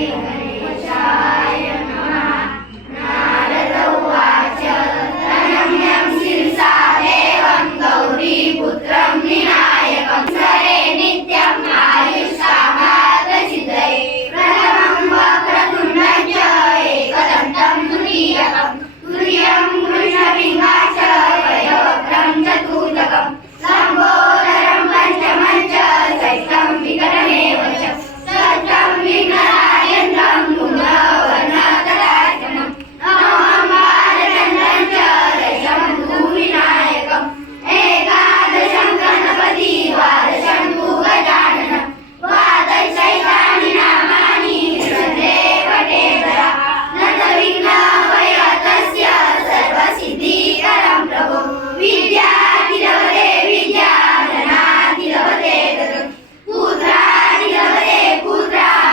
Amen.